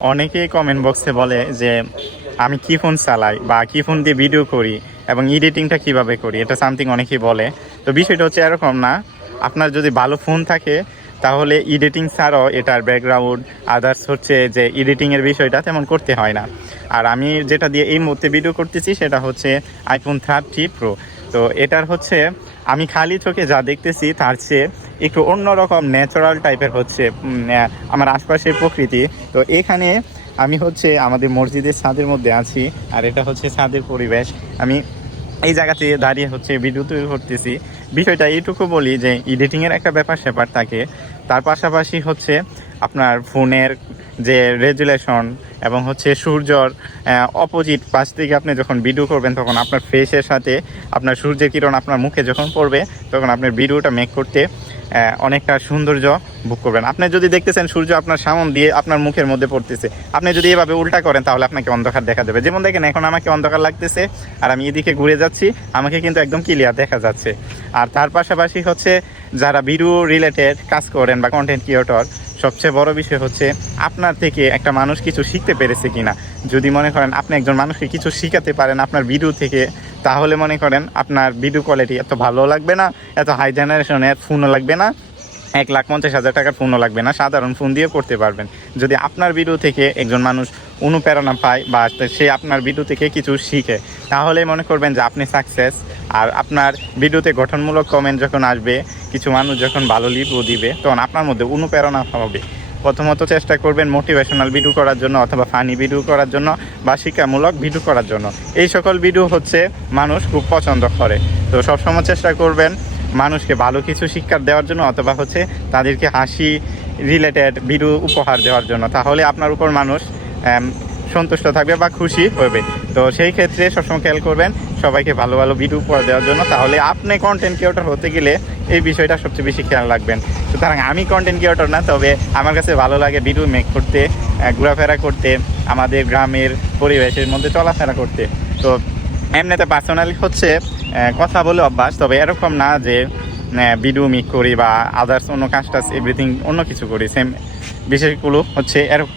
অনেকেই কমেন্ট বক্সে বলে যে আমি কি ফোন চালাই বা কি ফোন দিয়ে ভিডিও করি এবং এডিটিংটা কিভাবে করি, এটা সামথিং অনেকেই বলে। তো বিষয়টা হচ্ছে এরকম না। আপনার যদি ভালো ফোন থাকে তাহলে এডিটিং ছাড়াও এটার ব্যাকগ্রাউন্ড আদার্স হচ্ছে যে এডিটিংয়ের বিষয়টা তেমন করতে হয় না। আর আমি যেটা দিয়ে এই মুহূর্তে ভিডিও করতেছি সেটা হচ্ছে আইফোন 13 প্রো। তো এটার হচ্ছে আমি খালি চোখে যা দেখতেছি তার চেয়ে একটু অন্যরকম ন্যাচারাল টাইপের হচ্ছে আমার আশপাশের প্রকৃতি। তো এখানে আমি হচ্ছে আমাদের মসজিদের ছাদের মধ্যে আছি, আর এটা হচ্ছে ছাদের পরিবেশ। আমি এই জায়গাতে দাঁড়িয়ে হচ্ছে ভিডিও তৈরি করতেছি। বিষয়টা এইটুকু বলি যে এডিটিংয়ের একটা ব্যাপার স্যাপার থাকে, তার পাশাপাশি হচ্ছে আপনার ফোনের যে রেজুলেশন এবং হচ্ছে সূর্যর অপোজিট পাশ থেকে আপনি যখন ভিডিও করবেন তখন আপনার ফেসের সাথে আপনার সূর্যের কিরণ আপনার মুখে যখন পড়বে তখন আপনার ভিডিওটা মেক করতে অনেকটা সৌন্দর্য ভোগ করবেন। আপনি যদি দেখতেছেন সূর্য আপনার সামনে দিয়ে আপনার মুখের মধ্যে পড়তেছে, আপনি যদি এভাবে উল্টা করেন তাহলে আপনাকে অন্ধকার দেখা দেবে। যেমন দেখেন এখন আমাকে অন্ধকার লাগতেছে আর আমি এদিকে ঘুরে যাচ্ছি, আমাকে কিন্তু একদম ক্লিয়ার দেখা যাচ্ছে। আর তার পাশাপাশি হচ্ছে যারা ভিডিও রিলেটেড কাজ করেন বা কন্টেন্ট ক্রিয়েটর, সবচেয়ে বড় বিষয় হচ্ছে আপনার থেকে একটা মানুষ কিছু শিখতে পেরেছে কিনা। যদি মনে করেন আপনি একজন মানুষকে কিছু শিখাতে পারেন আপনার ভিডিও থেকে, তাহলে মনে করেন আপনার ভিডিও কোয়ালিটি এত ভালো লাগবে না, এত হাই জেনারেশনের ফোনও লাগবে না, 1,50,000 টাকার ফোনও লাগবে না, সাধারণ ফোন দিয়ে করতে পারবেন। যদি আপনার ভিডিও থেকে একজন মানুষ অনুপ্রেরণা পায় বা সে আপনার ভিডিও থেকে কিছু শিখে, তাহলে মনে করবেন যে আপনি সাকসেস। আর আপনার ভিডিওতে গঠনমূলক কমেন্ট যখন আসবে, কিছু মানুষ যখন ভালো রিভিউ দিবে, তখন আপনার মধ্যে অনুপ্রেরণা হবে। প্রথমত চেষ্টা করবেন মোটিভেশনাল ভিডিও করার জন্য অথবা ফানি ভিডিও করার জন্য বা শিক্ষামূলক ভিডিও করার জন্য। এই সকল ভিডিও হচ্ছে মানুষ খুব পছন্দ করে। তো সবসময় চেষ্টা করবেন মানুষকে ভালো কিছু শিক্ষা দেওয়ার জন্য অথবা হচ্ছে তাদেরকে হাসি রিলেটেড ভিডিও উপহার দেওয়ার জন্য, তাহলে আপনার উপর মানুষ সন্তুষ্ট থাকবে বা খুশি হবে। তো সেই ক্ষেত্রে সবসময় খেয়াল করবেন সবাইকে ভালো ভালো ভিডিও উপহার দেওয়ার জন্য, তাহলে আপনি কন্টেন্ট ক্রিয়েটর হতে গেলে এই বিষয়টা সবচেয়ে বেশি খেয়াল রাখবেন। সুতরাং আমি কন্টেন্ট ক্রিয়েটর না, তবে আমার কাছে ভালো লাগে ভিডিও মেক করতে, ঘোরাফেরা করতে, আমাদের গ্রামের পরিবেশের মধ্যে চলাফেরা করতে। তো এমনিতে পার্সোনালি হচ্ছে কথা বলে অভ্যাস, তবে এরকম না যে ভিডিও মেক করি বা আদার্স অন্য কাজ টাজ এভরিথিং অন্য কিছু করি, সেম বিষয়গুলো হচ্ছে এরকম।